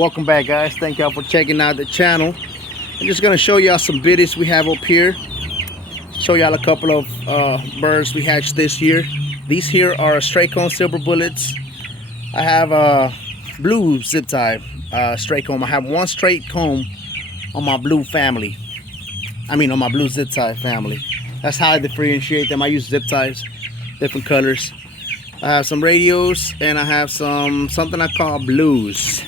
Welcome back, guys. Thank y'all for checking out the channel. I'm just gonna show y'all some biddies we have up here. Show y'all a couple of birds we hatched this year. These here are straight comb silver bullets. I have a blue zip tie straight comb. I have one straight comb on my blue family. I mean on my blue zip tie family. That's how I differentiate them. I use zip ties, different colors. I have some radios and I have something I call blues.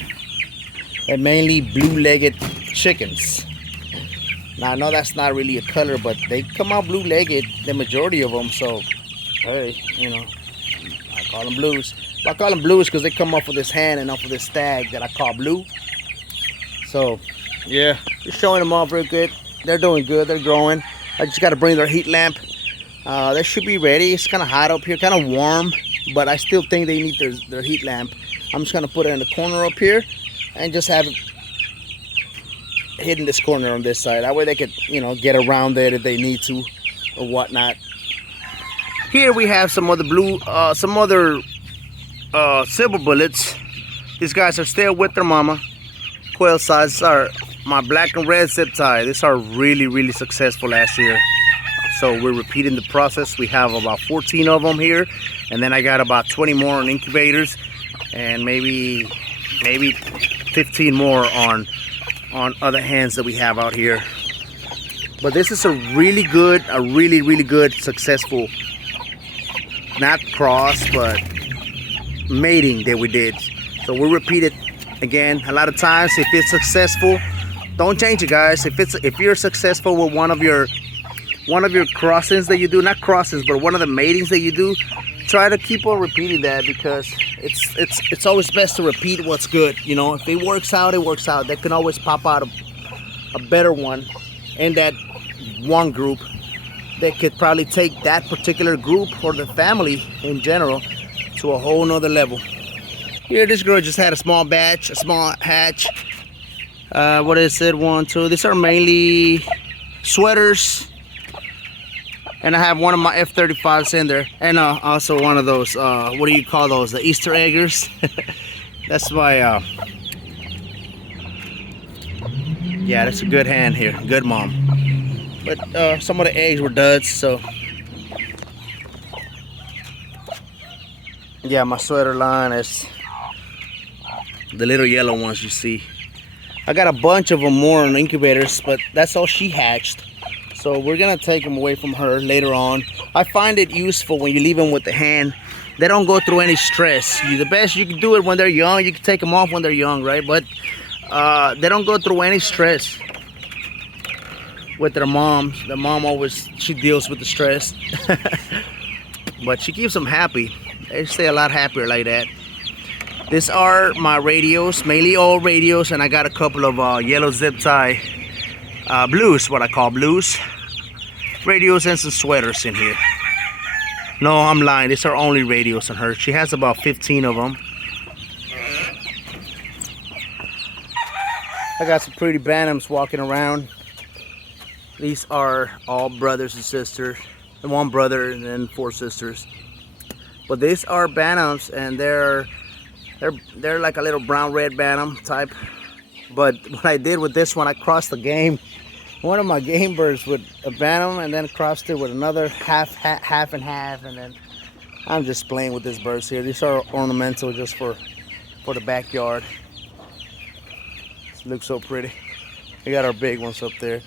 They're mainly blue-legged chickens. Now I know that's not really a color, but they come out blue-legged, the majority of them. So, hey, you know, I call them blues. I call them blues because they come off of this hand and off of this stag that I call blue. So, yeah, just showing them off real good. They're doing good. They're growing. I just got to bring their heat lamp. They should be ready. It's kind of hot up here, kind of warm, but I still think they need their heat lamp. I'm just going to put it in the corner up here and just have it hidden this corner on this side. That way they could, you know, get around it if they need to or whatnot. Here we have some other blue, silver bullets. These guys are still with their mama. Quail size are my black and red zip tie. These are really successful last year. So we're repeating the process. We have about 14 of them here, and then I got about 20 more on incubators, and maybe 15 more on other hens that we have out here. But this is a really good successful, not cross, but mating that we did. So we'll repeat it again. A lot of times if it's successful, don't change it, guys. If you're successful with one of your crossings that you do, not crossings, but one of the matings that you do, try to keep on repeating that, because it's always best to repeat what's good. You know, if it works out, it works out. There can always pop out a better one in that one group that could probably take that particular group or the family in general to a whole nother level. Here, this girl just had a small hatch. What is it? 1, 2. These are mainly sweaters. And I have one of my F-35s in there. And also one of those, what do you call those? The Easter eggers. That's my, yeah, that's a good hand here. Good mom. But some of the eggs were duds, so. Yeah, my sweater line is the little yellow ones you see. I got a bunch of them more on incubators, but that's all she hatched. So we're gonna take them away from her later on. I find it useful when you leave them with the hand. They don't go through any stress. The best you can do it when they're young. You can take them off when they're young, right? But they don't go through any stress with their moms. The mom always, she deals with the stress. But she keeps them happy. They stay a lot happier like that. These are my radios, mainly all radios, and I got a couple of yellow zip tie blues, what I call blues. Radios and some sweaters in here. No, I'm lying. These are only radios on her. She has about 15 of them. I got some pretty bantams walking around. These are all brothers and sisters. And one brother and then 4 sisters. But these are bantams, and they're like a little brown-red bantam type. But what I did with this one, I crossed the game. One of my game birds with a bantam, and then crossed it with another half and half, and then I'm just playing with these birds here. These are ornamental, just for the backyard. This looks so pretty. We got our big ones up there.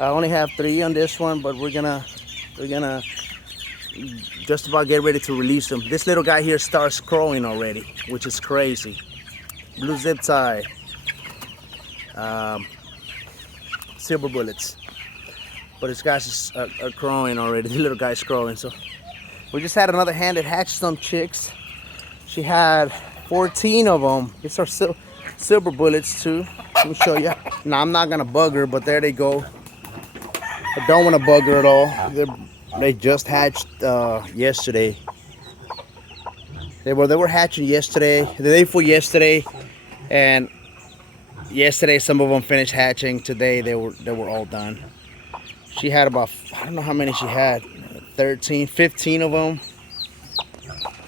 I only have 3 on this one, but we're gonna just about get ready to release them. This little guy here starts crowing already, which is crazy. Blue zip tie. Silver bullets, but this guy's are crowing already. The little guy's crowing. So we just had another hen that hatched some chicks. She had 14 of them. These are silver bullets too. Let me show you. Now I'm not gonna bug her, but there they go. I don't want to bug her at all. They just hatched yesterday. They were hatching yesterday, the day before yesterday, and yesterday some of them finished hatching. Today they were all done. She had about, I don't know how many she had, 13, 15 of them.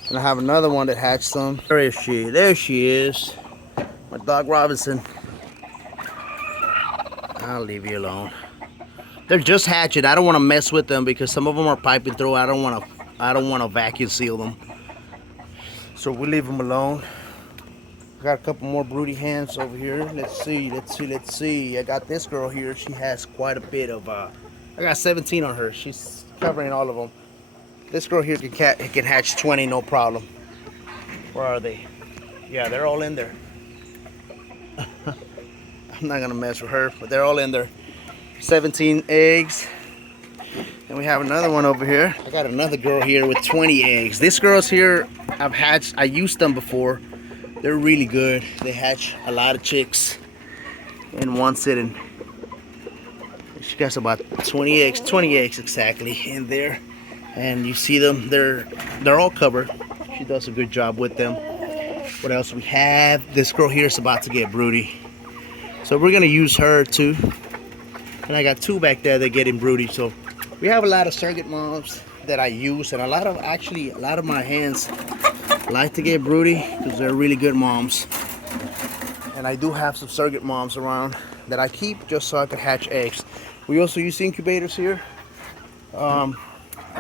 And I have another one that hatched some. Where is she? There she is. My dog Robinson. I'll leave you alone. They're just hatching. I don't want to mess with them because some of them are piping through. I don't want to vacuum seal them. So we leave them alone. Got a couple more broody hens over here. Let's see. I got this girl here. She has quite a bit of, I got 17 on her. She's covering all of them. This girl here can hatch 20, no problem. Where are they? Yeah, they're all in there. I'm not gonna mess with her, but they're all in there. 17 eggs. And we have another one over here. I got another girl here with 20 eggs. These girls here, I used them before. They're really good. They hatch a lot of chicks in one sitting. She got about 20 eggs exactly in there. And you see them, they're all covered. She does a good job with them. What else we have? This girl here is about to get broody. So we're gonna use her too. And I got two back there that get in broody. So we have a lot of surrogate moms that I use, and a lot of my hens like to get broody because they're really good moms. And I do have some surrogate moms around that I keep just so I can hatch eggs. We also use incubators here.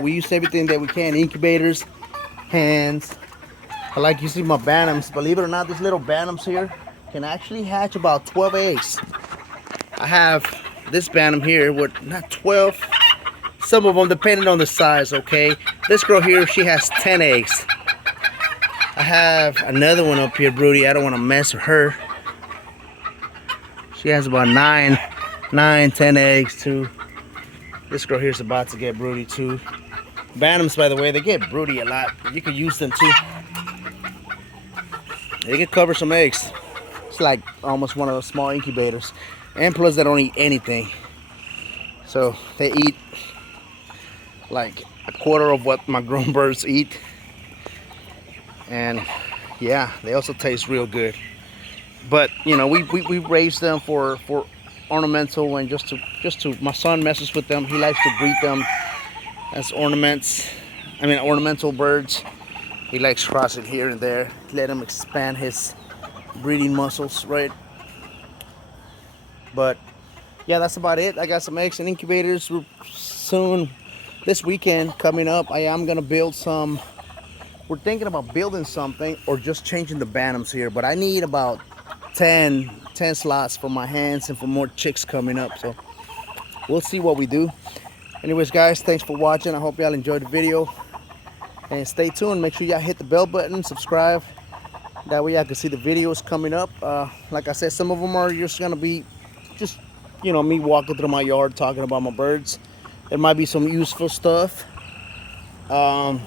We use everything that we can. Incubators, hens. Like you see my bantams. Believe it or not, these little bantams here can actually hatch about 12 eggs. I have this bantam here with not 12. Some of them depending on the size, okay? This girl here, she has 10 eggs. I have another one up here, broody. I don't want to mess with her. She has about 10 eggs too. This girl here is about to get broody too. Bantams, by the way, they get broody a lot. You could use them too. They can cover some eggs. It's like almost one of those small incubators. And plus they don't eat anything. So they eat like a quarter of what my grown birds eat. And yeah, they also taste real good. But you know, we raise them for ornamental and just to my son messes with them. He likes to breed them as ornamental birds. He likes crossing here and there, let him expand his breeding muscles, right? But yeah, that's about it. I got some eggs and incubators. Soon this weekend coming up, I am gonna build some. We're thinking about building something or just changing the bantams here, but I need about 10 slots for my hens and for more chicks coming up, so we'll see what we do. Anyways guys, thanks for watching. I hope y'all enjoyed the video, and stay tuned. Make sure y'all hit the bell button, subscribe, that way y'all can see the videos coming up. Like I said, some of them are just gonna be just, you know, me walking through my yard talking about my birds. There might be some useful stuff, but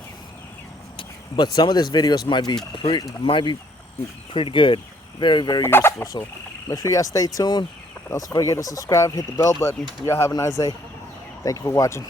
some of these videos might be pretty good, very useful. So make sure y'all stay tuned. Don't forget to subscribe, hit the bell button. Y'all have a nice day. Thank you for watching.